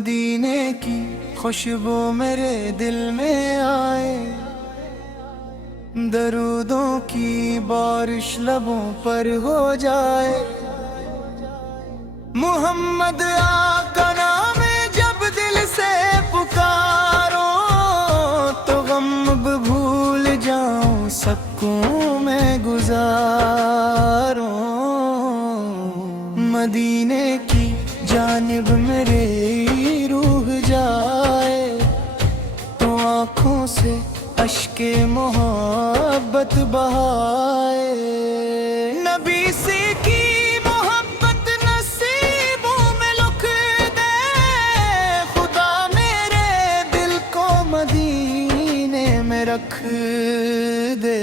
مدینے کی خوشبو میرے دل میں آئے، درودوں کی بارش لبوں پر ہو جائے۔ محمد آقا نام جب دل سے پکارو تو غم بھول جاؤں، سکون میں گزاروں۔ مدینے کی جانب میرے روح جائے تو آنکھوں سے اشک محبت بہائے۔ نبی سے کی محبت نصیبوں میں لکھ دے، خدا میرے دل کو مدینے میں رکھ دے۔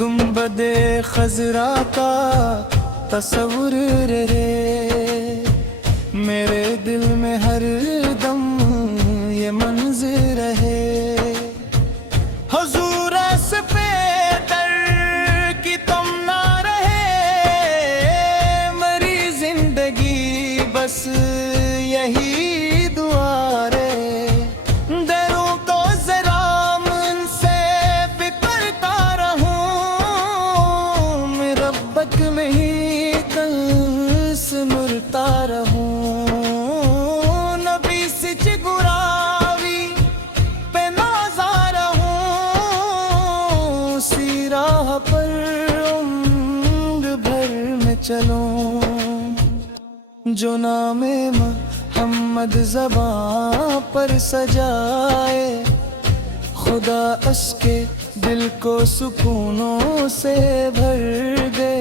گنبد خضرا کا تصور رہے میرے دل میں ہر دم، یہ منظر رہے۔ حضور پہ در کی تمنا رہے، میری زندگی بس یہی دعا رہے۔ دروں کو ذرا من سے بکرتا رہوں، مربک میں ہی مرتا رہوں۔ نبی سچ گراوی پہ نازا رہوں، سی راہ پر عمر بھر میں چلوں۔ جو نام محمد زباں پر سجائے، خدا اس کے دل کو سکونوں سے بھر دے۔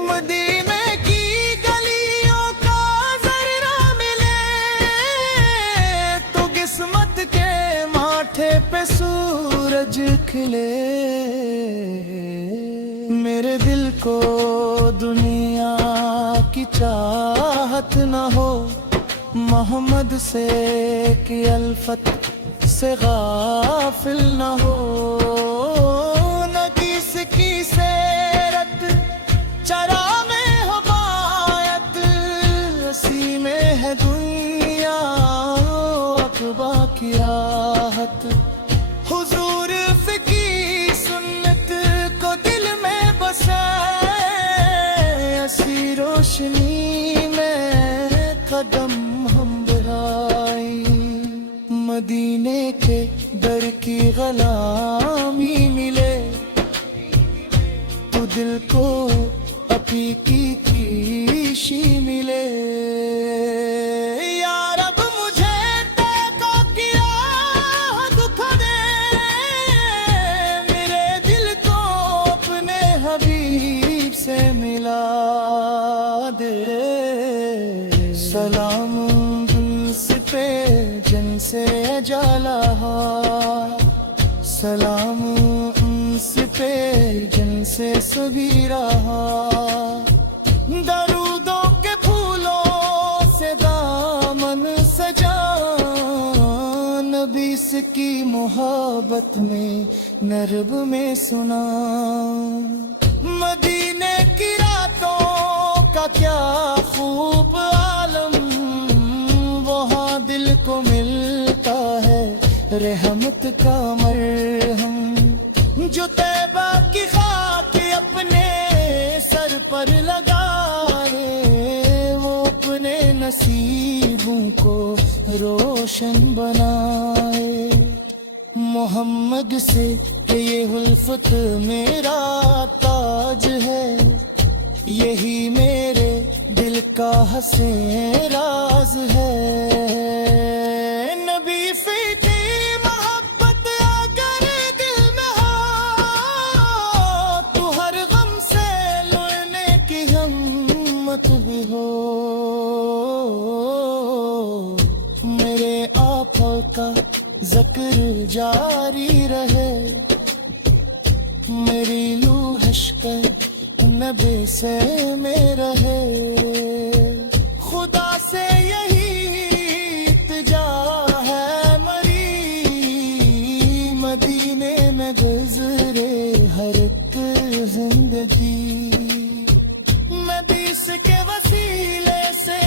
مدینے کی گلیوں کا ذرہ ملے تو قسمت کے ماتھے پہ سورج کھلے۔ میرے دل کو دنیا کی چاہت نہ ہو، محمد سے کی الفت سے غافل نہ ہو۔ نہ کس کی سیرت چرا میں ہو بایت، اسی میں ہے دنیا اقبا کی راحت۔ حضور کی سنت کو دل میں بسائے، اسی روشنی میں قدم ہم بڑھائیں۔ مدینے کے در کی غلامی ملے تو دل کو اپی کی کیشی ملے۔ یا رب مجھے تیکا کیا دکھ دے، میرے دل کو اپنے حبیب سے ملا دے۔ سلام پہ جن سے اجالا، سلام انس پہ جن سے سبیرا، درودوں کے پھولوں سے دامن سجا، نبی سے کی محبت میں نرب میں سنا۔ مدینے کی راتوں کا کیا خوب عالم، وہاں دل کو ملتا ہے رحمت کا مرہم۔ جو طیبہ کی خاک اپنے سر پر لگائے، وہ اپنے نصیبوں کو روشن بنائے۔ محمد سے یہ الفت میرا تاج ہے، یہی میرے دل کا حسین راز ہے۔ نبی فیتی محبت اگر دل میں ہو تو ہر غم سے لڑنے کی ہمت بھی ہو۔ میرے آقا کا ذکر جاری رہے، میری روح اشکر نبی سے میں رہے۔ خدا سے یہی التجا ہے مری، مدینے میں گزرے ہر ایک زندگی۔ نبی کے وسیلے سے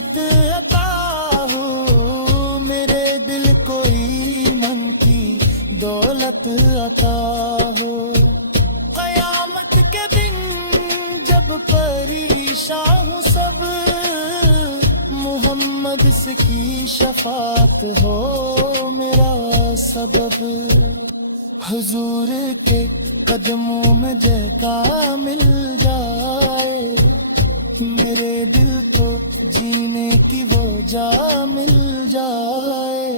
صحت عطا ہو، میرے دل کو ایمان کی دولت عطا ہو، قیامت کے دن جب پریشان ہوں سب، محمد سے کی شفاعت ہو میرا سبب، حضور کے قدموں میں جگہ مل جائے، میرے دل کو جینے کی وہ جا مل جائے،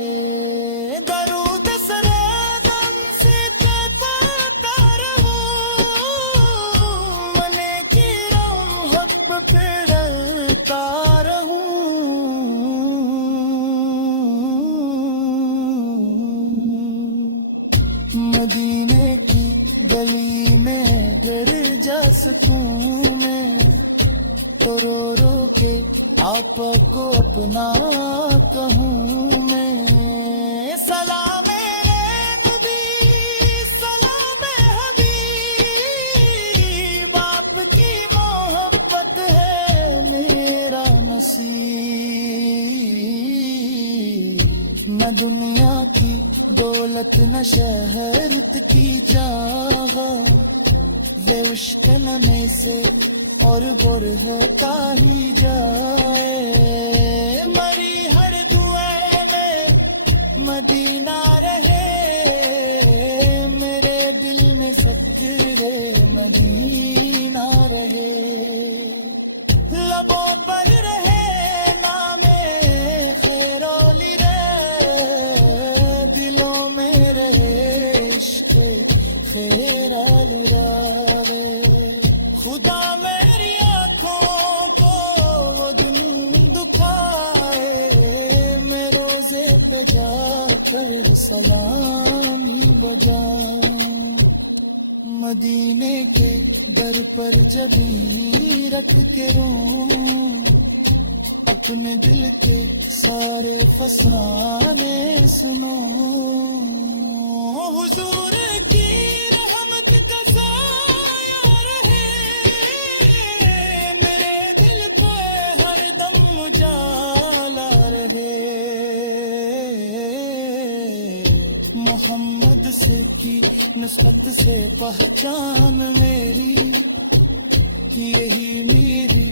درود سرادم سے کہتا رہوں، منے کی رحمت پہ ڈرتا رہوں، مدینے کی گلی میں گر جا سکوں میں، تو رو رو کے آپ کو اپنا کہوں میں، سلام نبی سلام حبیب، آپ کی محبت ہے میرا نصیب، نہ دنیا کی دولت نہ شہرت کی جاگا، یہ عشق ننے سے اور برہتا ہی جائے، مری ہر دعائے میں مدینہ رہے، میرے دل میں فکر مدینہ رہے، لبوں پر رہے نام خیرولی رہے، دلوں میں رہے عشق خیرالی رہے، خدا میری آنکھوں کو وہ دن دکھائے، میں روزے پہ جا کر سلامی بجاؤں، مدینے کے در پر جبیں رکھ کے روں، اپنے دل کے سارے فسانے سنو، حضور کی رحمت کا سایہ رہے، میرے دل کو ہر دم اجالا رہے، محمد سے کی نسبت سے پہچان میری، یہی میری